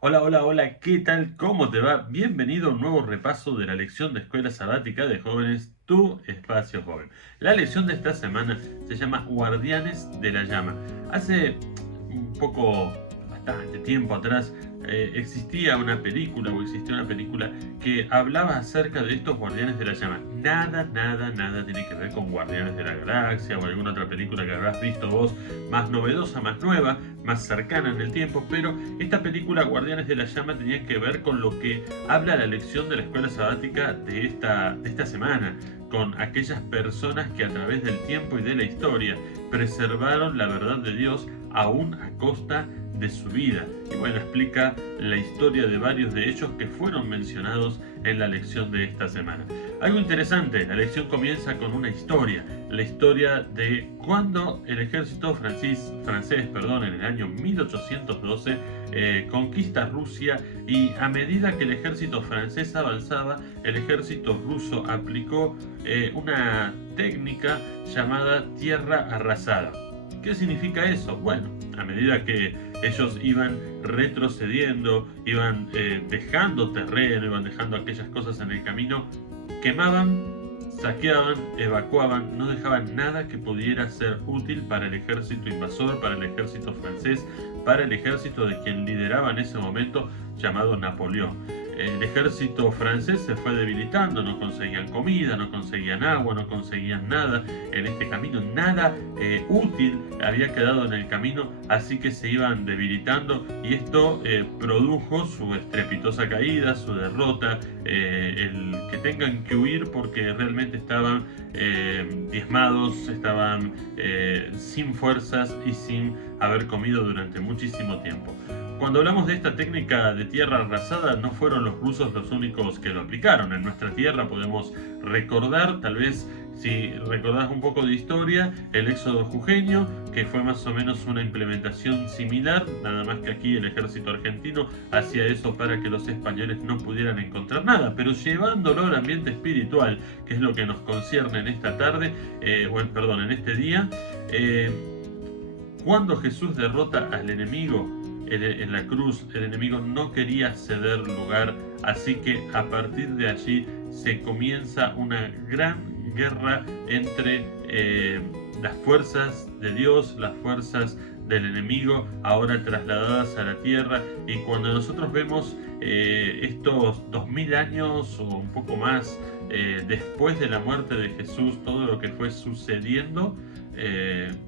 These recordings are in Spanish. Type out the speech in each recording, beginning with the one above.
Hola, hola, hola, ¿qué tal? ¿Cómo te va? Bienvenido a un nuevo repaso de la lección de Escuela Sabática de Jóvenes, tu espacio joven. La lección de esta semana se llama Guardianes de la Llama. Hace un poco, bastante tiempo atrás, existía una película o existió una película que hablaba acerca de estos Guardianes de la Llama. Nada tiene que ver con Guardianes de la Galaxia o alguna otra película que habrás visto vos más novedosa, más nueva, más cercana en el tiempo, pero esta película Guardianes de la Llama tenía que ver con lo que habla la lección de la escuela sabática de esta semana, con aquellas personas que a través del tiempo y de la historia preservaron la verdad de Dios aún a costa de su vida. Y bueno, explica la historia de varios de ellos que fueron mencionados en la lección de esta semana. Algo interesante, la lección comienza con una historia, la historia de cuando el ejército francés, en el año 1812 conquista Rusia, y a medida que el ejército francés avanzaba, el ejército ruso aplicó una técnica llamada tierra arrasada. ¿Qué significa eso? Bueno, a medida que ellos iban retrocediendo, iban dejando terreno, iban dejando aquellas cosas en el camino, quemaban, saqueaban, evacuaban, no dejaban nada que pudiera ser útil para el ejército invasor, para el ejército francés, para el ejército de quien lideraba en ese momento, llamado Napoleón. El ejército francés se fue debilitando, no conseguían comida, no conseguían agua, no conseguían nada en este camino, nada útil había quedado en el camino, así que se iban debilitando, y esto produjo su estrepitosa caída, su derrota, el que tengan que huir porque realmente estaban diezmados, estaban sin fuerzas y sin haber comido durante muchísimo tiempo. Cuando hablamos de esta técnica de tierra arrasada, no fueron los rusos los únicos que lo aplicaron. En nuestra tierra podemos recordar, tal vez si recordás un poco de historia, el éxodo jujeño, que fue más o menos una implementación similar, nada más que aquí el ejército argentino hacía eso para que los españoles no pudieran encontrar nada, pero llevándolo al ambiente espiritual, que es lo que nos concierne en esta tarde, en este día. Cuando Jesús derrota al enemigo en la cruz, el enemigo no quería ceder lugar, así que a partir de allí se comienza una gran guerra entre las fuerzas de Dios, las fuerzas del enemigo, ahora trasladadas a la tierra. Y cuando nosotros vemos estos 2000 años o un poco más después de la muerte de Jesús, todo lo que fue sucediendo,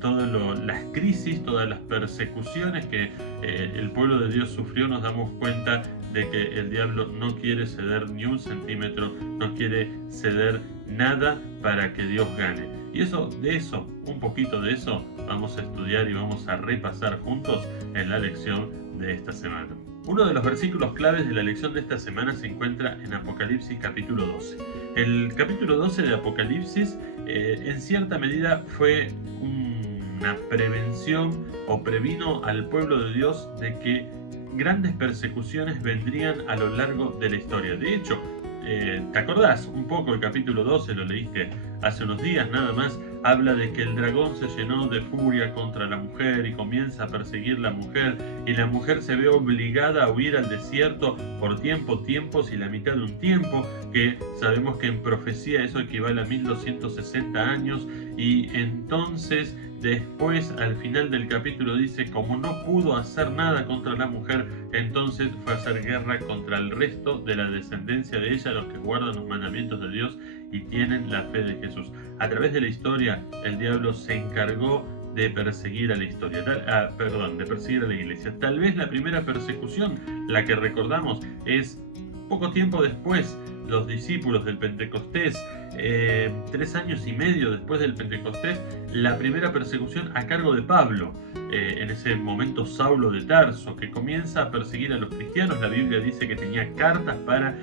todas las crisis, todas las persecuciones que el pueblo de Dios sufrió, nos damos cuenta de que el diablo no quiere ceder ni un centímetro, no quiere ceder nada para que Dios gane. Y un poquito de eso, vamos a estudiar y vamos a repasar juntos en la lección de esta semana. Uno de los versículos claves de la lección de esta semana se encuentra en Apocalipsis capítulo 12. El capítulo 12 de Apocalipsis en cierta medida fue una prevención, o previno al pueblo de Dios de que grandes persecuciones vendrían a lo largo de la historia. De hecho, ¿te acordás un poco el capítulo 12? Lo leíste hace unos días nada más. Habla de que el dragón se llenó de furia contra la mujer y comienza a perseguir la mujer, y la mujer se ve obligada a huir al desierto por tiempos y la mitad de un tiempo, que sabemos que en profecía eso equivale a 1260 años. Y entonces después, al final del capítulo, dice: como no pudo hacer nada contra la mujer, entonces fue a hacer guerra contra el resto de la descendencia de ella, los que guardan los mandamientos de Dios y tienen la fe de Jesús. A través de la historia, el diablo se encargó de perseguir a la historia, de perseguir a la iglesia. Tal vez la primera persecución, la que recordamos, es poco tiempo después, los discípulos del Pentecostés, 3 años y medio después del Pentecostés, la primera persecución a cargo de Pablo, en ese momento Saulo de Tarso, que comienza a perseguir a los cristianos. La Biblia dice que tenía cartas para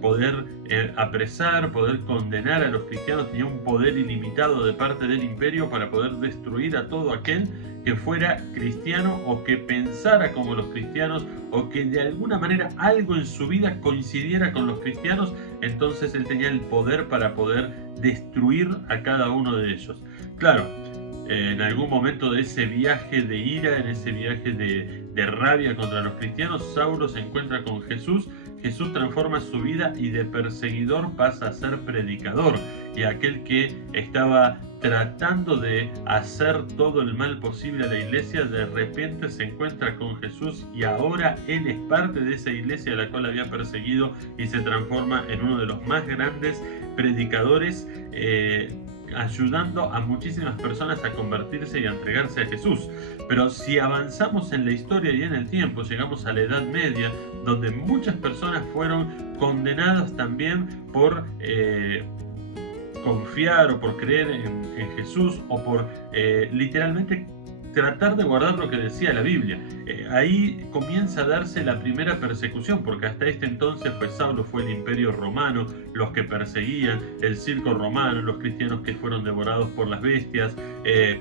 poder apresar, poder condenar a los cristianos, tenía un poder ilimitado de parte del imperio para poder destruir a todo aquel que fuera cristiano o que pensara como los cristianos, o que de alguna manera algo en su vida coincidiera con los cristianos. Entonces él tenía el poder para poder destruir a cada uno de ellos. Claro, En algún momento de ese viaje de ira, en ese viaje de rabia contra los cristianos, Saulo se encuentra con Jesús. Jesús transforma su vida y de perseguidor pasa a ser predicador. Y aquel que estaba tratando de hacer todo el mal posible a la iglesia, de repente se encuentra con Jesús y ahora él es parte de esa iglesia a la cual había perseguido y se transforma en uno de los más grandes predicadores, ayudando a muchísimas personas a convertirse y a entregarse a Jesús. Pero si avanzamos en la historia y en el tiempo, llegamos a la Edad Media, donde muchas personas fueron condenadas también por confiar o por creer en Jesús o por literalmente tratar de guardar lo que decía la Biblia. Ahí comienza a darse la primera persecución, porque hasta este entonces Saulo fue el imperio romano, los que perseguían, el circo romano, los cristianos que fueron devorados por las bestias,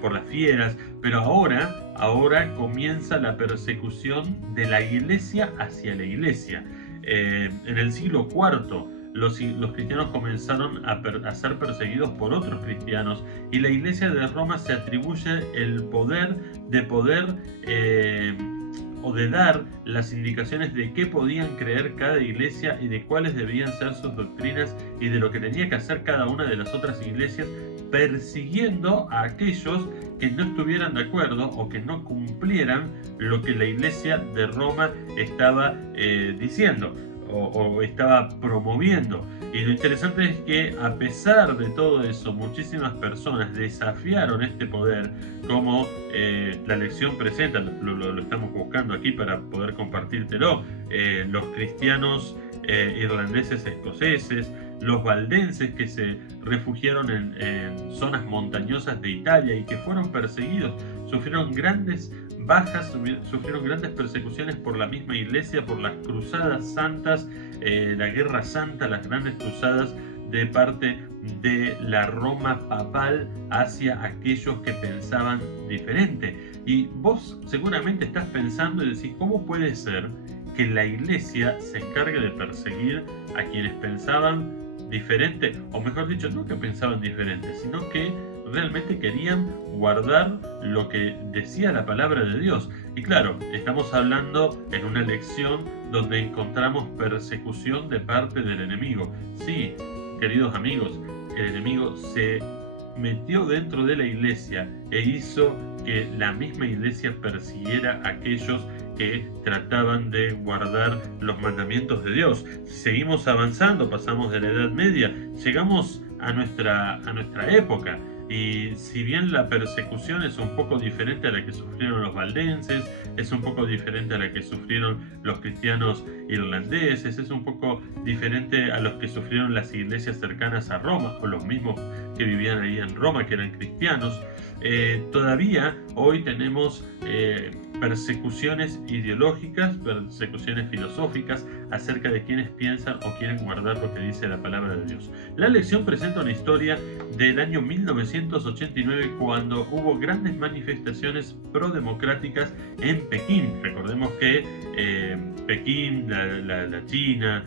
por las fieras, pero ahora comienza la persecución de la iglesia hacia la iglesia. En el siglo IV, los cristianos comenzaron a ser perseguidos por otros cristianos y la iglesia de Roma se atribuye el poder o de dar las indicaciones de qué podían creer cada iglesia y de cuáles debían ser sus doctrinas y de lo que tenía que hacer cada una de las otras iglesias, persiguiendo a aquellos que no estuvieran de acuerdo o que no cumplieran lo que la iglesia de Roma estaba diciendo o estaba promoviendo. Y lo interesante es que a pesar de todo eso, muchísimas personas desafiaron este poder, como la lección presenta, lo estamos buscando aquí para poder compartírtelo, los cristianos irlandeses escoceses, los valdenses que se refugiaron en zonas montañosas de Italia y que fueron perseguidos, sufrieron grandes bajas, sufrieron grandes persecuciones por la misma iglesia, por las cruzadas santas, la guerra santa, las grandes cruzadas de parte de la Roma papal hacia aquellos que pensaban diferente. Y vos seguramente estás pensando y decís, ¿cómo puede ser que la iglesia se encargue de perseguir a quienes pensaban diferente? O mejor dicho, no que pensaban diferente, sino que realmente querían guardar lo que decía la palabra de Dios. Y claro, estamos hablando en una lección donde encontramos persecución de parte del enemigo. Sí, queridos amigos, el enemigo se metió dentro de la iglesia e hizo que la misma iglesia persiguiera a aquellos que trataban de guardar los mandamientos de Dios. Seguimos avanzando, pasamos de la Edad Media, llegamos a nuestra época. Y si bien la persecución es un poco diferente a la que sufrieron los valdenses, es un poco diferente a la que sufrieron los cristianos irlandeses, es un poco diferente a los que sufrieron las iglesias cercanas a Roma, o los mismos que vivían ahí en Roma, que eran cristianos, todavía hoy tenemos persecuciones ideológicas, persecuciones filosóficas acerca de quienes piensan o quieren guardar lo que dice la palabra de Dios. La lección presenta una historia del año 1989, cuando hubo grandes manifestaciones pro-democráticas en Pekín. Recordemos que Pekín, la China,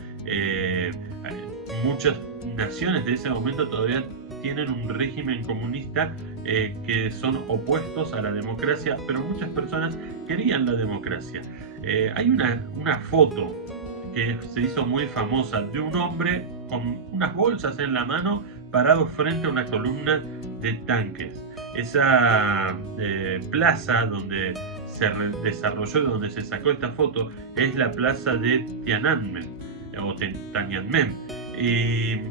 muchas naciones de ese momento todavía tienen un régimen comunista que son opuestos a la democracia, pero muchas personas querían la democracia. Hay una foto que se hizo muy famosa de un hombre con unas bolsas en la mano parado frente a una columna de tanques. Esa plaza donde se desarrolló, donde se sacó esta foto, es la plaza de Tiananmen o Tiananmen. Y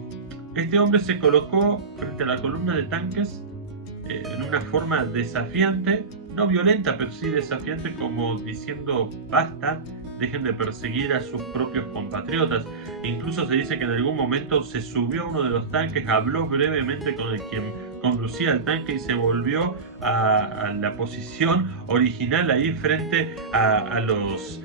este hombre se colocó frente a la columna de tanques en una forma desafiante, no violenta, pero sí desafiante, como diciendo basta, dejen de perseguir a sus propios compatriotas. Incluso se dice que en algún momento se subió a uno de los tanques, habló brevemente con el quien conducía el tanque y se volvió a la posición original ahí frente a los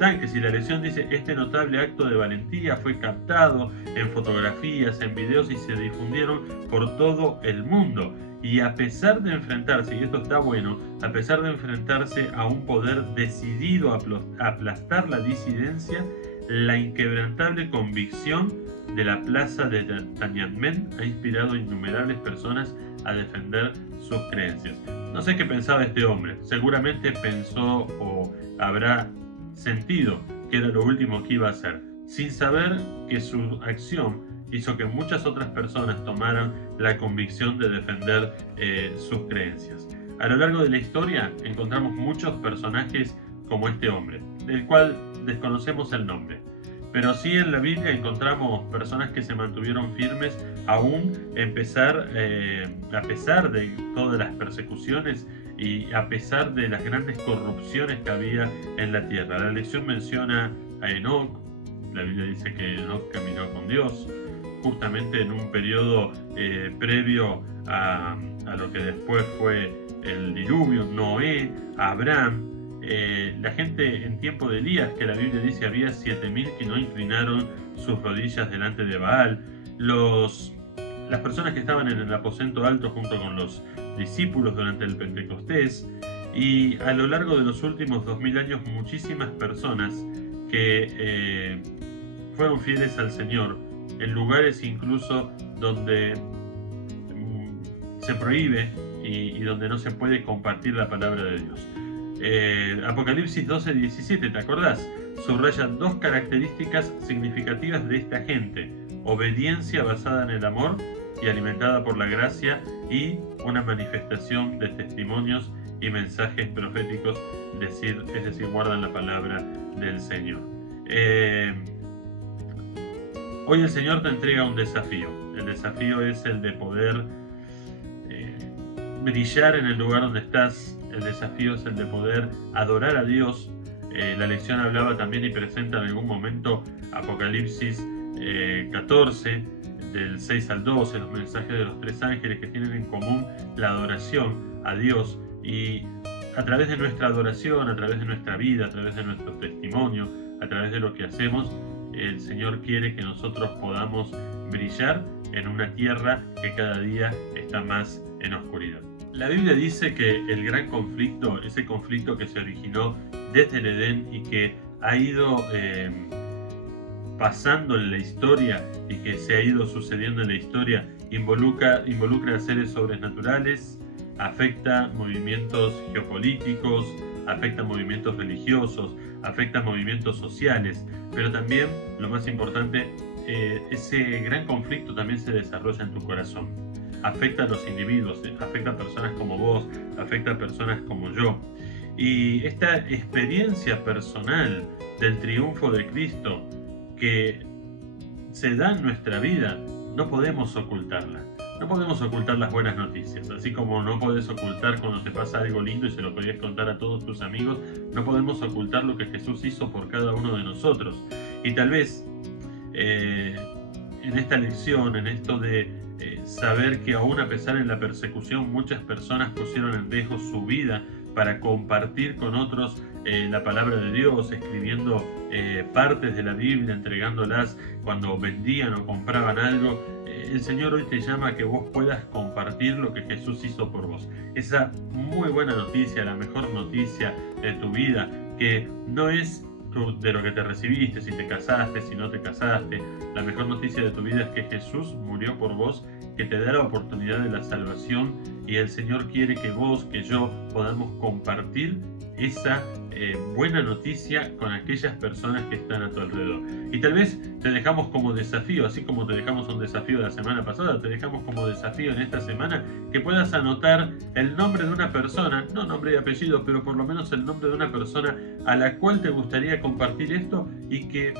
tanques. Y la lección dice: este notable acto de valentía fue captado en fotografías, en videos y se difundieron por todo el mundo. Y a pesar de enfrentarse, y esto está bueno, a pesar de enfrentarse a un poder decidido a aplastar la disidencia, La inquebrantable convicción de la plaza de Tiananmen ha inspirado a innumerables personas a defender sus creencias. No sé qué pensaba este hombre, seguramente pensó o habrá sentido que era lo último que iba a hacer, sin saber que su acción hizo que muchas otras personas tomaran la convicción de defender sus creencias. A lo largo de la historia encontramos muchos personajes como este hombre, del cual desconocemos el nombre. Pero sí en la Biblia encontramos personas que se mantuvieron firmes aún a pesar de todas las persecuciones y a pesar de las grandes corrupciones que había en la tierra. La lección menciona a Enoc. La Biblia dice que Enoc caminó con Dios justamente en un periodo previo a lo que después fue el diluvio. Noé, Abraham. La gente en tiempo de Elías, que la Biblia dice había 7000 que no inclinaron sus rodillas delante de Baal. Las personas que estaban en el aposento alto junto con los discípulos durante el Pentecostés. Y a lo largo de los últimos 2000 años muchísimas personas que fueron fieles al Señor en lugares incluso donde se prohíbe y donde no se puede compartir la palabra de Dios. Apocalipsis 12:17, ¿te acordás? Subraya dos características significativas de esta gente: obediencia basada en el amor y alimentada por la gracia, y una manifestación de testimonios y mensajes proféticos, es decir, guardan la palabra del Señor. Hoy el Señor te entrega un desafío. El desafío es el de poder brillar en el lugar donde estás. El desafío es el de poder adorar a Dios. La lección hablaba también y presenta en algún momento Apocalipsis 14, del 6 al 12, los mensajes de los tres ángeles que tienen en común la adoración a Dios. Y a través de nuestra adoración, a través de nuestra vida, a través de nuestro testimonio, a través de lo que hacemos, el Señor quiere que nosotros podamos brillar en una tierra que cada día está más en oscuridad. La Biblia dice que el gran conflicto, ese conflicto que se originó desde el Edén y que ha ido pasando en la historia y que se ha ido sucediendo en la historia, involucra a seres sobrenaturales, afecta movimientos geopolíticos, afecta movimientos religiosos, afecta movimientos sociales, pero también, lo más importante, ese gran conflicto también se desarrolla en tu corazón. Afecta a los individuos, afecta a personas como vos, afecta a personas como yo. Y esta experiencia personal del triunfo de Cristo que se da en nuestra vida, no podemos ocultarla. No podemos ocultar las buenas noticias, así como no podés ocultar cuando te pasa algo lindo y se lo podés contar a todos tus amigos. No podemos ocultar lo que Jesús hizo por cada uno de nosotros. Y tal vez en esta lección, en esto de saber que aún a pesar de la persecución, muchas personas pusieron en riesgo su vida para compartir con otros la palabra de Dios, escribiendo partes de la Biblia, entregándolas cuando vendían o compraban algo. El Señor hoy te llama a que vos puedas compartir lo que Jesús hizo por vos. Esa muy buena noticia, la mejor noticia de tu vida, que no es de lo que te recibiste, si te casaste, si no te casaste. La mejor noticia de tu vida es que Jesús murió por vos, que te da la oportunidad de la salvación, y el Señor quiere que vos, que yo, podamos compartir esa buena noticia con aquellas personas que están a tu alrededor. Y tal vez te dejamos como desafío, así como te dejamos un desafío la semana pasada, te dejamos como desafío en esta semana que puedas anotar el nombre de una persona, no nombre y apellido, pero por lo menos el nombre de una persona a la cual te gustaría compartir esto, y que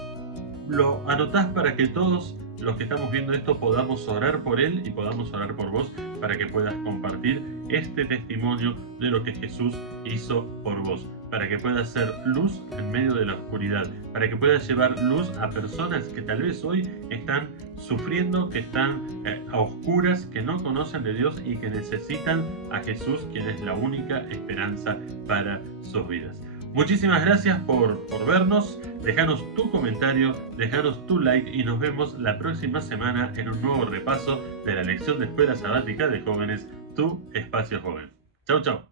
lo anotás para que todos los que estamos viendo esto podamos orar por él y podamos orar por vos, para que puedas compartir este testimonio de lo que Jesús hizo por vos, para que puedas ser luz en medio de la oscuridad, para que puedas llevar luz a personas que tal vez hoy están sufriendo, que están a oscuras, que no conocen de Dios y que necesitan a Jesús, quien es la única esperanza para sus vidas. Muchísimas gracias por vernos. Dejanos tu comentario, dejanos tu like y nos vemos la próxima semana en un nuevo repaso de la lección de Escuela Sabática de Jóvenes, tu espacio joven. Chau, chau.